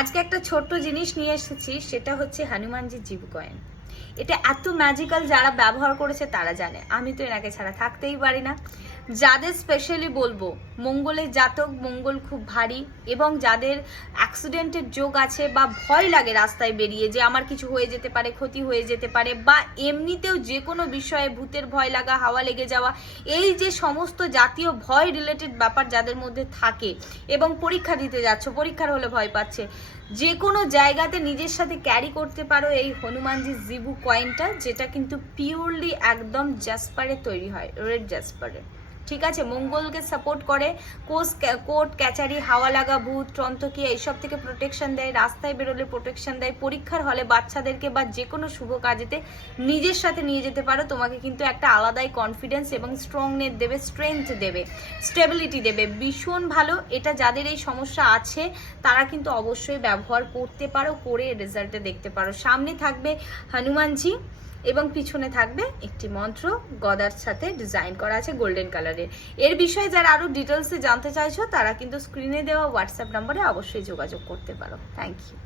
আজকে একটা ছোট্ট জিনিস নিয়ে এসেছি, সেটা হচ্ছে হনুমানজির জীব কয়েন। এটা এত ম্যাজিক্যাল, যারা ব্যবহার করেছে তারা জানে। আমি তো এনাকে ছাড়া থাকতেই পারি না। যাদের স্পেশালি বলবো মঙ্গলের জাতক, মঙ্গল খুব ভারী, এবং যাদের অ্যাক্সিডেন্টের যোগ আছে বা ভয় লাগে রাস্তায় বেরিয়ে যে আমার কিছু হয়ে যেতে পারে, ক্ষতি হয়ে যেতে পারে, বা এমনিতেও যে কোনো বিষয়ে ভূতের ভয় লাগা, হাওয়া লেগে যাওয়া, এই যে সমস্ত জাতীয় ভয় রিলেটেড ব্যাপার যাদের মধ্যে থাকে, এবং পরীক্ষা দিতে যাচ্ছ, পরীক্ষার হলে ভয় পাচ্ছে, যে কোনো জায়গাতে নিজের সাথে ক্যারি করতে পারো এই হনুমানজির জিবু কয়েনটা, যেটা কিন্তু পিওরলি একদম জাসপারে তৈরি হয়, রেড জাসপারে। ঠিক আছে, মঙ্গলকে সাপোর্ট করে, কোর্ট ক্যাচারি, হাওয়া লাগা, ভূত টন্তকিয়া এইসব থেকে প্রোটেকশন দেয়, রাস্তায় বেরোলে প্রোটেকশন দেয়, পরীক্ষার হলে বাচ্চাদেরকে বা যে কোনো শুভ কাজেতে নিজের সাথে নিয়ে যেতে পারো। তোমাকে কিন্তু একটা আলাদাই কনফিডেন্স এবং স্ট্রংনেস দেবে, স্ট্রেংথ দেবে, স্টেবিলিটি দেবে। ভীষণ ভালো এটা। যাদের এই সমস্যা আছে তারা কিন্তু অবশ্যই ব্যবহার করতে পারো, করে রেজাল্টে দেখতে পারো। সামনে থাকবে হনুমানজি এবং পিছনে থাকবে একটি মন্ত্র, গদার সাথে ডিজাইন করা আছে গোল্ডেন কালারের। এর বিষয়ে যারা আরো ডিটেলসে জানতে চাইছো তারা কিন্তু স্ক্রিনে দেওয়া হোয়াটসঅ্যাপ নম্বরে অবশ্যই যোগাযোগ করতে পারো। Thank you.